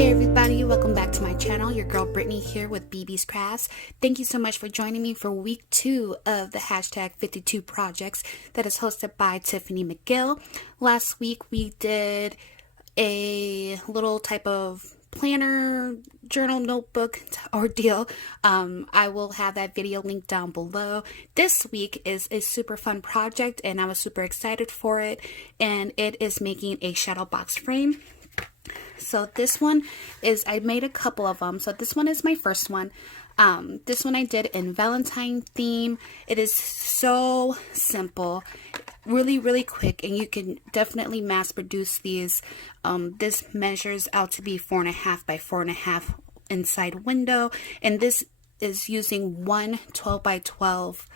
Hey everybody, welcome back to my channel. Your girl Brittany here with BB's Crafts. Thank you so much for joining me for week 2 of the hashtag 52 projects that is hosted by Tiffany McGill. Last week we did a little type of planner, journal, notebook ordeal. I will have that video linked down below. This week is a super fun project and I was super excited for it, and it is making a Shadowbox frame. So this one is, I made a couple of them. So this one is my first one. This one I did in Valentine theme. It is so simple, really quick, and you can definitely mass produce these. This measures out to be 4.5 by 4.5 inside window, and this is using one 12 by 12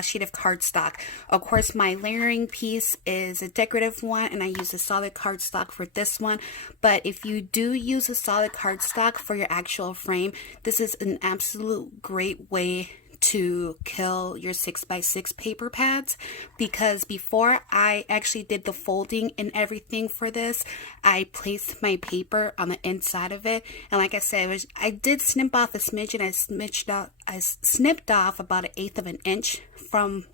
sheet of cardstock. Of course, my layering piece is a decorative one, and I use a solid cardstock for this one. But if you do use a solid cardstock for your actual frame, this is an absolute great way to kill your 6x6 paper pads, because before I actually did the folding and everything for this, I placed my paper on the inside of it, and like I said, I did snip off a smidge, and I snipped off about 1/8 of an inch from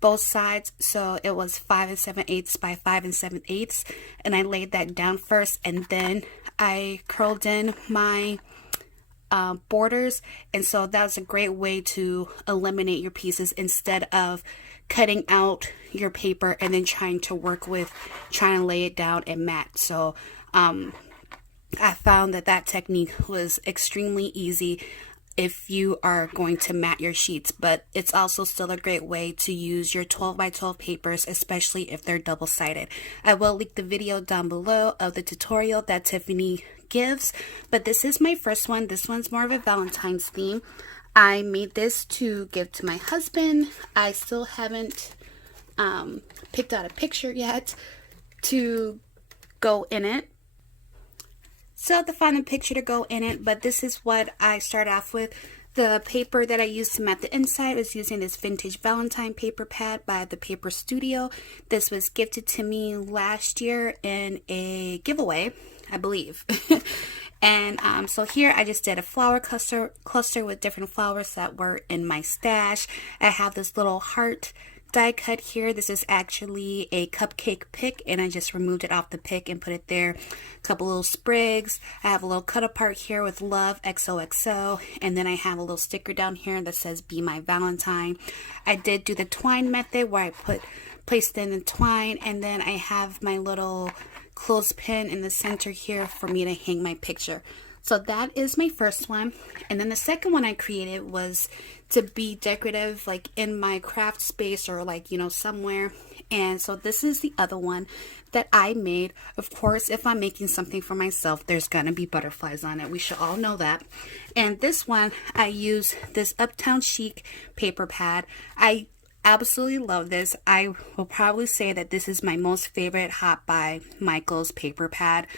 both sides, so it was 5 7/8 by 5 7/8, and I laid that down first, and then I curled in my borders. And so that's a great way to eliminate your pieces instead of cutting out your paper and then trying to lay it down and mat. So I found that technique was extremely easy if you are going to mat your sheets, but it's also still a great way to use your 12 by 12 papers, especially if they're double-sided. I will link the video down below of the tutorial that Tiffany gives, but this is my first one. This one's more of a Valentine's theme. I made this to give to my husband. I still haven't picked out a picture yet to go in it. Still have to find a picture to go in it, but this is what I start off with. The paper that I used to mat the inside was using this vintage Valentine paper pad by the Paper Studio. This was gifted to me last year in a giveaway, I believe. And so here I just did a flower cluster with different flowers that were in my stash. I have this little heart die cut here. This is actually a cupcake pick, and I just removed it off the pick and put it there. A couple little sprigs. I have a little cut apart here with love XOXO, and then I have a little sticker down here that says be my Valentine. I did do the twine method where I placed in the twine, and then I have my little clothespin in the center here for me to hang my picture. So that is my first one. And then the second one I created was to be decorative, like in my craft space or like, you know, somewhere. And so this is the other one that I made. Of course, if I'm making something for myself, there's gonna be butterflies on it. We should all know that. And this one, I use this Uptown Chic paper pad. I absolutely love this. I will probably say that this is my most favorite Hot by Michael's paper pad.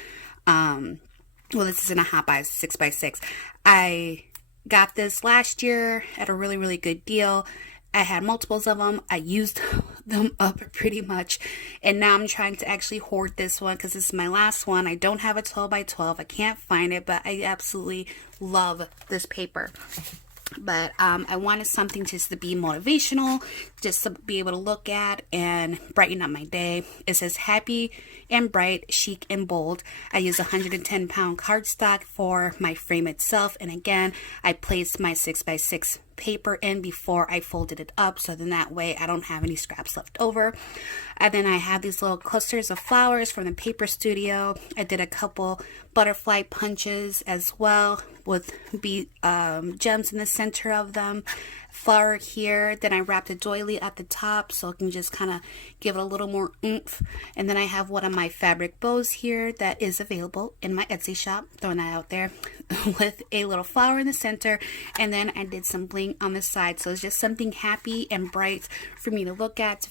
Well, this isn't a Hot by 6x6. I got this last year at a really good deal. I had multiples of them. I used them up pretty much, and now I'm trying to actually hoard this one because this is my last one. I don't have a 12 by 12. I can't find it, but I absolutely love this paper. But I wanted something just to be motivational, just to be able to look at and brighten up my day. It says happy and bright, chic and bold. I use 110-pound cardstock for my frame itself, and again, I placed my 6x6 paper in before I folded it up, so then that way I don't have any scraps left over. And then I have these little clusters of flowers from the Paper Studio. I did a couple butterfly punches as well with gems in the center of them. Flower here. Then I wrapped a doily at the top so it can just kind of give it a little more oomph. And then I have one of my fabric bows here that is available in my Etsy shop. Throwing that out there with a little flower in the center. And then I did some bling on the side. So it's just something happy and bright for me to look at,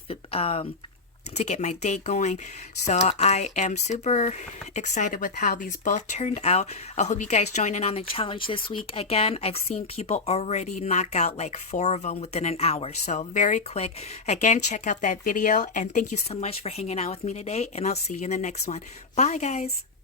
to get my day going. So I am super excited with how these both turned out. I hope you guys join in on the challenge this week. Again, I've seen people already knock out like 4 of them within an hour, so very quick. Again, check out that video, and thank you so much for hanging out with me today, and I'll see you in the next one. Bye guys.